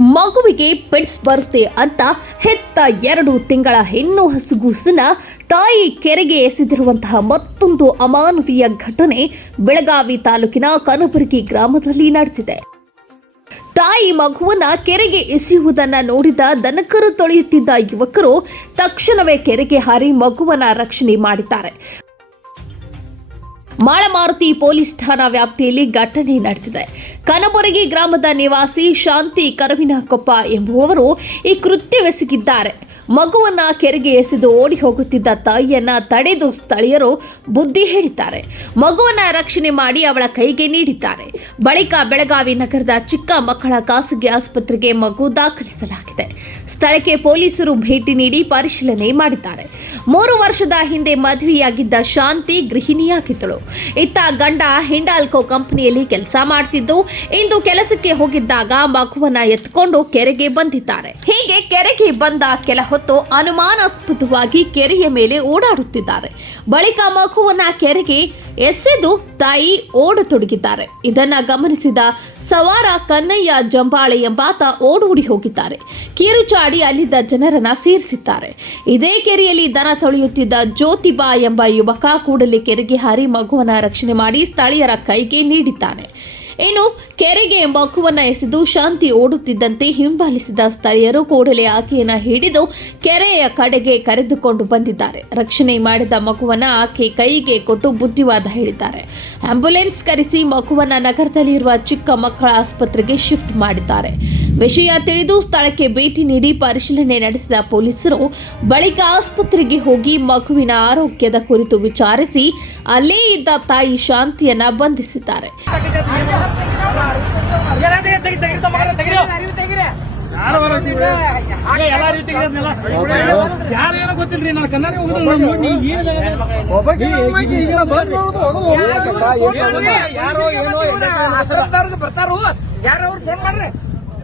ಮಗುವಿಗೆ ಪೆಟ್ಸ್ ಬರುತ್ತೆ ಅಂತ ಹೆತ್ತ ಎರಡು ತಿಂಗಳ ಹೆಣ್ಣು ಹಸುಗೂಸನ್ನ ತಾಯಿ ಕೆರೆಗೆ ಎಸೆದಿರುವಂತಹ ಮತ್ತೊಂದು ಅಮಾನವೀಯ ಘಟನೆ ಬೆಳಗಾವಿ ತಾಲೂಕಿನ ಕನಬುರಗಿ ಗ್ರಾಮದಲ್ಲಿ ನಡೆದಿದೆ. ತಾಯಿ ಮಗುವನ್ನ ಕೆರೆಗೆ ಎಸೆಯುವುದನ್ನು ನೋಡಿದ ದನಕರು ತೊಳೆಯುತ್ತಿದ್ದ ಯುವಕರು ತಕ್ಷಣವೇ ಕೆರೆಗೆ ಹಾರಿ ಮಗುವನ್ನ ರಕ್ಷಣೆ ಮಾಡಿದ್ದಾರೆ. ಮಾಳಮಾರುತಿ ಪೊಲೀಸ್ ಠಾಣಾ ವ್ಯಾಪ್ತಿಯಲ್ಲಿ ಘಟನೆ ನಡೆದಿದೆ. ಕನಬುರಗಿ ಗ್ರಾಮದ ನಿವಾಸಿ ಶಾಂತಿ ಕರವಿನಕೊಪ್ಪ ಎಂಬುವವರು ಈ ಕೃತ್ಯವೆಸಗಿದ್ದಾರೆ. ಮಗುವನ್ನ ಕೆರೆಗೆ ಎಸೆದು ಓಡಿ ಹೋಗುತ್ತಿದ್ದ ತಾಯಿಯನ್ನ ತಡೆದು ಸ್ಥಳೀಯರು ಬುದ್ಧಿ ಹೇಳಿದ್ದಾರೆ. ಮಗುವನ್ನ ರಕ್ಷಣೆ ಮಾಡಿ ಅವಳ ಕೈಗೆ ನೀಡಿದ್ದಾರೆ. ಬಳಿಕ ಬೆಳಗಾವಿ ನಗರದ ಚಿಕ್ಕ ಮಕ್ಕಳ ಖಾಸಗಿ ಆಸ್ಪತ್ರೆಗೆ ಮಗು ದಾಖಲಿಸಲಾಗಿದೆ. ಸ್ಥಳಕ್ಕೆ ಪೊಲೀಸರು ಭೇಟಿ ನೀಡಿ ಪರಿಶೀಲನೆ ಮಾಡಿದ್ದಾರೆ. ಮೂರು ವರ್ಷದ ಹಿಂದೆ ಮದುವೆಯಾಗಿದ್ದ ಶಾಂತಿ ಗೃಹಿಣಿಯಾಗಿದ್ದಳು. ಇತ್ತ ಗಂಡ ಹಿಂಡಾಲ್ಕೋ ಕಂಪನಿಯಲ್ಲಿ ಕೆಲಸ ಮಾಡ್ತಿದ್ದು, ಇಂದು ಕೆಲಸಕ್ಕೆ ಹೋಗಿದ್ದಾಗ ಮಗುವನ್ನ ಎತ್ಕೊಂಡು ಕೆರೆಗೆ ಬಂದಿದ್ದಾರೆ. ಹೀಗೆ ಕೆರೆಗೆ ಬಂದ ಕೆಲ ಹೊತ್ತು ಅನುಮಾನಾಸ್ಪದವಾಗಿ ಕೆರೆಯ ಮೇಲೆ ಓಡಾಡುತ್ತಿದ್ದಾರೆ. ಬಳಿಕ ಮಗುವನ್ನ ಕೆರೆಗೆ ಎಸೆದು ತಾಯಿ ಓಡತೊಡಗಿದ್ದಾರೆ. ಇದನ್ನ ಗಮನಿಸಿದ ಸವಾರ ಕನ್ನಯ್ಯ ಜಂಬಾಳೆ ಎಂಬಾತ ಓಡೋಡಿ ಹೋಗಿದ್ದಾರೆ. ಕಿರುಚಾಡಿ ಅಲ್ಲಿದ್ದ ಜನರನ್ನ ಸೇರಿಸಿದ್ದಾರೆ. ಇದೇ ಕೆರೆಯಲ್ಲಿ ದನ ತೊಳೆಯುತ್ತಿದ್ದ ಜ್ಯೋತಿಬಾ ಎಂಬ ಯುವಕ ಕೂಡಲೇ ಕೆರೆಗೆ ಹಾರಿ ಮಗುವನ್ನ ರಕ್ಷಣೆ ಮಾಡಿ ಸ್ಥಳೀಯರ ಕೈಗೆ ನೀಡಿದ್ದಾನೆ. ಇನ್ನು ಕೆರೆಗೆ ಮಗುವನ್ನು ಎಸೆದು ಶಾಂತಿ ಓಡುತ್ತಿದ್ದಂತೆ ಹಿಂಬಾಲಿಸಿದ ಸ್ಥಳೀಯರು ಕೂಡಲೇ ಆಕೆಯನ್ನು ಹಿಡಿದು ಕೆರೆಯ ಕಡೆಗೆ ಕರೆದುಕೊಂಡು ಬಂದಿದ್ದಾರೆ. ರಕ್ಷಣೆ ಮಾಡಿದ ಮಗುವನ್ನು ಆಕೆ ಕೈಗೆ ಕೊಟ್ಟು ಬುದ್ಧಿವಾದ ಹೇಳಿದ್ದಾರೆ. ಆಂಬ್ಯುಲೆನ್ಸ್ ಕರೆಸಿ ಮಗುವನ್ನು ನಗರದಲ್ಲಿರುವ ಚಿಕ್ಕ ಮಕ್ಕಳ ಆಸ್ಪತ್ರೆಗೆ ಶಿಫ್ಟ್ ಮಾಡಿದ್ದಾರೆ. ವಿಷಯ ತಿಳಿದು ಸ್ಥಳಕ್ಕೆ ಭೇಟಿ ನೀಡಿ ಪರಿಶೀಲನೆ ನಡೆಸಿದ ಪೊಲೀಸರು ಬಳಿಕ ಆಸ್ಪತ್ರೆಗೆ ಹೋಗಿ ಮಗುವಿನ ಆರೋಗ್ಯದ ಕುರಿತು ವಿಚಾರಿಸಿ ಅಲ್ಲೇ ಇದ್ದ ತಾಯಿ ಶಾಂತಿಯನ್ನ ಬಂಧಿಸಿದ್ದಾರೆ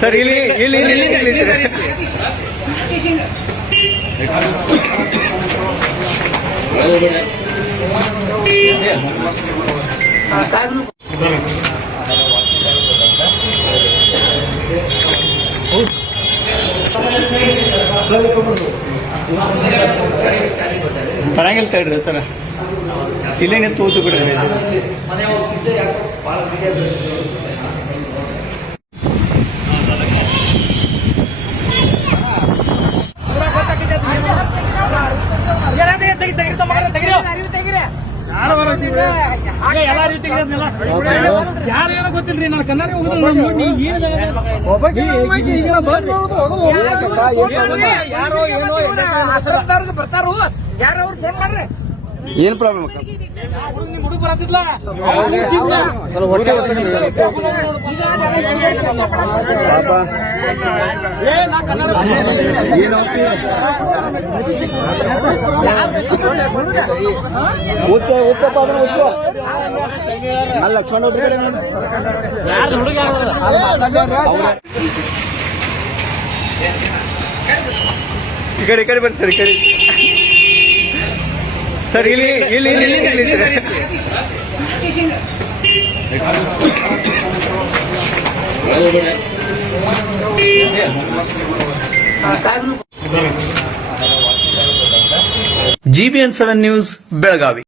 ಸರ್ ಇಲ್ಲಿ ಇಲ್ಲಿ ಇಲ್ಲಿ ಇಲ್ಲಿ ಇಲ್ಲಿ ಬರಂಗಿಲ್ಲ ತಡ್ರಿ ಸರ್. ಇಲ್ಲೇ ತೋತು ಬಿಡ್ರಿ. ಎಲ್ಲ ಗೊತ್ತಿಲ್ರಿ ನಾನು ಕನ್ನಡ ಬರ್ತಾರು? ಯಾರೋ ಅವ್ರು ಫೋನ್ ಮಾಡ್ರಿ? ಏನ್ ಪ್ರಾಬ್ಲಮ್ ಹುಡುಗ ಏನ್ ಉಚ್ಚ ಉತ್ತಪ್ಪ ಅಂದ್ರೆ ಉಚ್ಚ ಅಲ್ಲಿ ಲಕ್ಷ್ಮಣ ಒಬ್ರು ಕಡೆ ನೋಡು. ಯಾರ್ದು ಹುಡುಗ ಅವ್ರ ಈ ಕಡೆ ಈ ಕಡೆ ಬರ್ರಿ ಸರ್ ಈ ಕಡೆ. ಸರ್ ಇಲ್ಲಿ ಇಲ್ಲಿ ಇಲ್ಲಿ ಇಲ್ಲಿ ಇಲ್ಲಿ ಜಿಬಿಎನ್ ಸೆವೆನ್ ನ್ಯೂಸ್ ಬೆಳಗಾವಿ